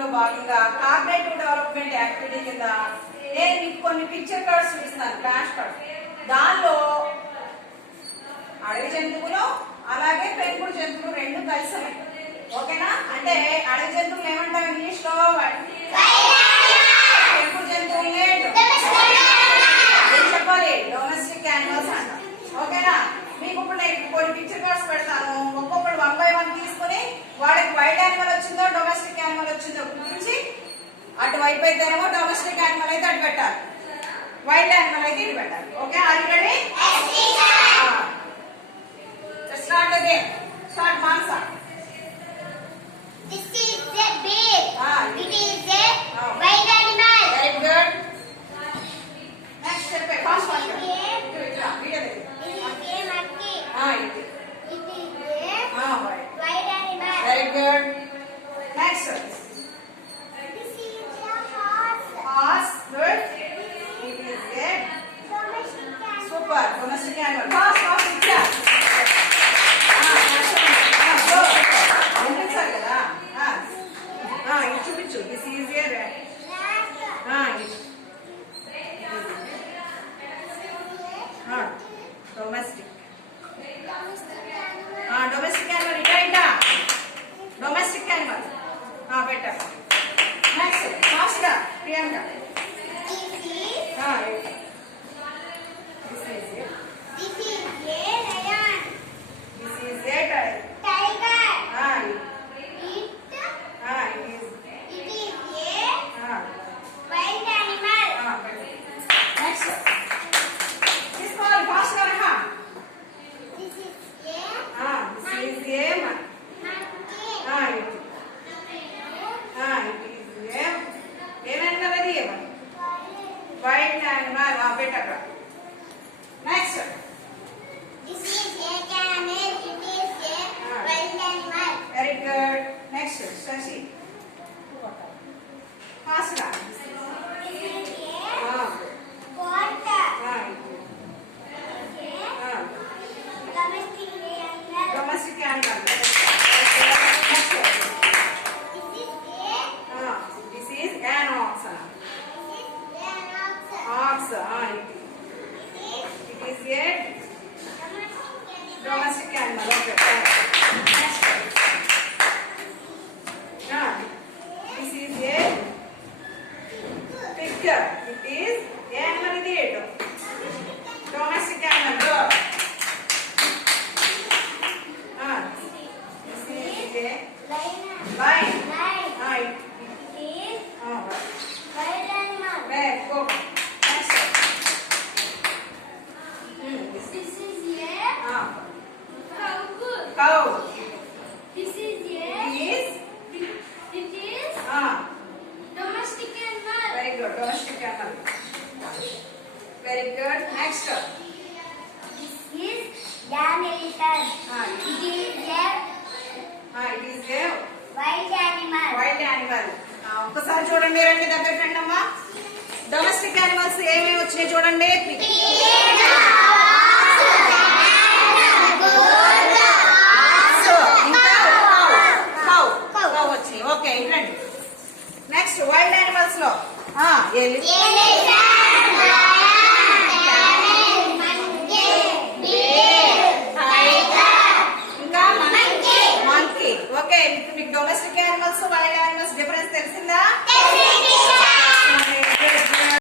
లో భాగంగా cognitive development activity కింద నేను మీకు కొన్ని పిక్చర్ కార్డ్స్ ఇస్తాను, ఫ్లాష్ కార్డ్స్. దానిలో అడవి జంతువులు అలాగే పెంపుడు జంతువులు రెండు కలిసి, ఓకేనా? అంటే అడవి జంతువులు ఏమంటారు ఇంగ్లీష్ లో? పెంపుడు జంతువులే ఏం చెప్పాలి? డొమెస్టిక్ యానిమల్స్ అంటాం, ఓకేనా? మీకు ఇప్పుడు నేను కొన్ని పిక్చర్ కార్డ్స్ పెడతాను, ఒక్కొక్కటి 1 by 1 తీసుకుని వాళ్ళకి వైల్డ్ యానిమల్ వచ్చిందో డొమెస్టిక్ యానిమల్ వచ్చిందో గురించి, అటువైపు అయితేనేమో డొమెస్టిక్ యానిమల్ అయితే అటు పెట్టాలి, వైల్డ్ యానిమల్ అయితే ఇటు పెట్టాలి. Okay, are you ready? Start again. Start, Mansa. This is a bear. It is a wild animal. Very good. Next step. Fast, fast. It is a monkey. It is a wild animal. Very good. Next. This is a horse. Horse. Good. It is a Domestic animal. super domestic animal. Fast, fast. చూపించు. This is a domestic domestic animal. ఇటా domestic animal పెట్టారు. Next fast గా Priyanka. Wild animal పెట్టారు. Next very good. Next Shashi fast గా. Domestic animal. This is an ox. Ox. It is a domestic animal. Okay. Next. This is a pig. It is animal. Domestic animal. Go. This is a lion. Go. Next. Cow. Domestic animal. Very good. Domestic animal. Very good. Next. This is an elephant. It is a wild animal. Wild animal. ఒక్కసారి చూడండి, రండి దగ్గరికి రండి అమ్మా. Domestic animals ఏమేమి వచ్చినాయి చూడండి. వచ్చినాయి. ఓకే, రండి. నెక్స్ట్ వైల్డ్ యానిమల్స్ లో